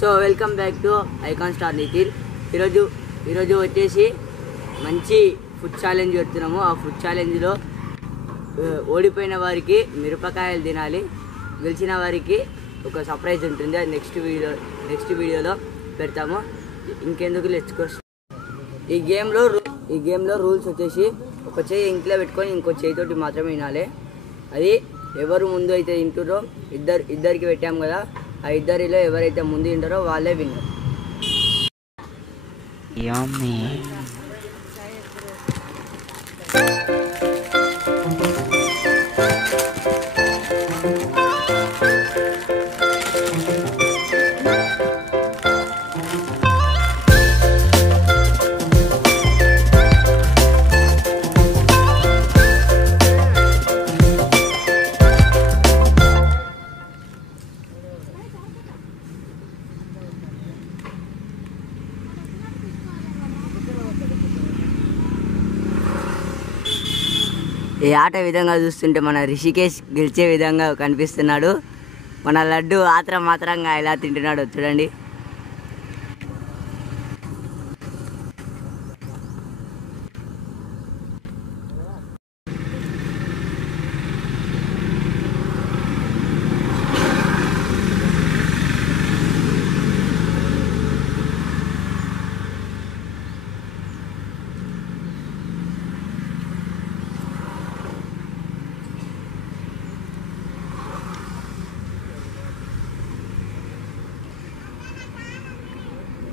So welcome back to icon star Nikhil. ఈరోజు వచ్చేసి మంచి ఫుడ్ ఛాలెంజ్ పెడుతున్నాము. ఆ ఫుడ్ ఛాలెంజ్లో ఓడిపోయిన వారికి మిరపకాయలు తినాలి, గెలిచిన వారికి ఒక సర్ప్రైజ్ ఉంటుంది. అది నెక్స్ట్ వీడియోలో పెడతాము. ఇంకెందుకు లెట్స్. ఈ గేమ్లో రూల్స్ వచ్చేసి ఒక చేయి ఇంట్లో పెట్టుకొని ఇంకో చేయితోటి మాత్రమే వినాలి. అది ఎవరు ముందు అయితే తింటారో ఇద్దరికి పెట్టాము కదా, ఆ ఇద్దరిలో ఎవరైతే ముందు తింటారో వాళ్ళే విన్నారు. ఈ ఆట విధంగా చూస్తుంటే మన రిషికేష్ గెలిచే విధంగా కనిపిస్తున్నాడు. మన లడ్డు మాత్రంగా ఎలా తింటున్నాడో చూడండి.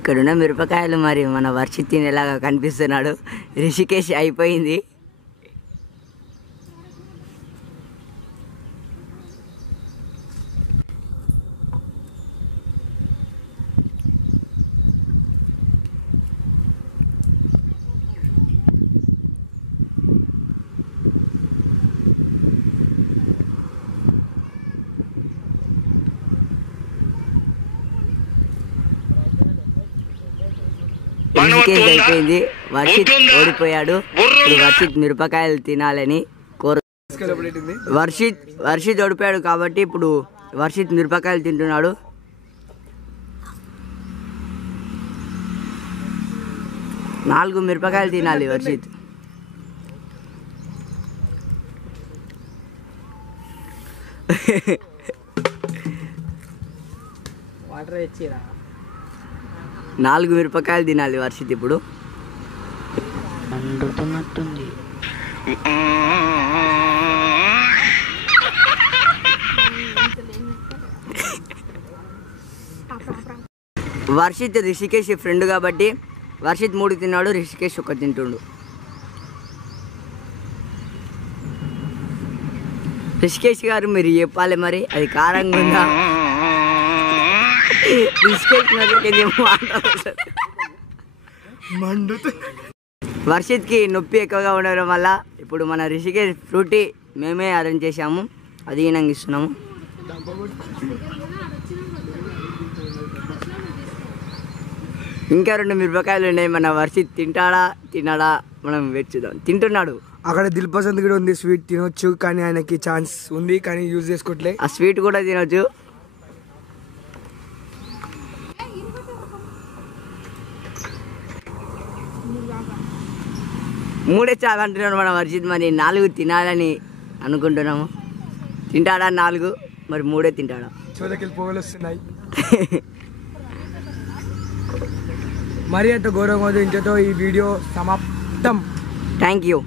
ఇక్కడున్న మిరపకాయలు మరి మన వర్షిత్ తినేలాగా కనిపిస్తున్నాడు. రిషికేష్ అయిపోయింది. అయిపోయింది. వర్షిత్ ఓడిపోయాడు. ఇప్పుడు వర్షిత్ మిరపకాయలు తినాలని వర్షిత్ ఓడిపోయాడు కాబట్టి ఇప్పుడు వర్షిత్ మిరపకాయలు తింటున్నాడు. నాలుగు మిరపకాయలు తినాలి వర్షిత్. వాటర్ ఇచ్చిరా. 4 మిరపకాయలు తినాలి వర్షిత్. ఇప్పుడు మండుతున్నట్టుంది. వర్షిత్ రిషికేష్ ఫ్రెండ్ కాబట్టి వర్షిత్ 3 తిన్నాడు, రిషికేష్ 1 తింటుండు. రిషికేష్ గారు మీరు చెప్పాలి మరి, అది కారంగా ఉందా? వర్షిత్కి నొప్పి ఎక్కువగా ఉండడం వల్ల ఇప్పుడు మన రిషికేష్ ఫ్రూటీ మేమే అరేంజ్ చేసాము, అది ఈయనకి ఇస్తున్నాము. ఇంకా 2 మిరపకాయలు ఉన్నాయి. మన వర్షిత్ తినడా మనం వెచ్చుదాం. తింటున్నాడు. అక్కడ దిల్ పసంద్ కూడా ఉంది. స్వీట్ తినొచ్చు కానీ ఆయనకి ఛాన్స్ ఉంది కానీ యూజ్ చేసుకోవట్లే. ఆ స్వీట్ కూడా తినొచ్చు. మూడే చాలా అంటున్నాడు మన వర్షిత్. మరి 4 తినాలని అనుకుంటున్నాము. తింటాడా 4? మరి 3 తింటాడా? చోదకెళ్ళి పోగలు వస్తున్నాయి. మరి అంత ఘోరంగా ఇంతతో ఈ వీడియో సమాప్తం. Thank you.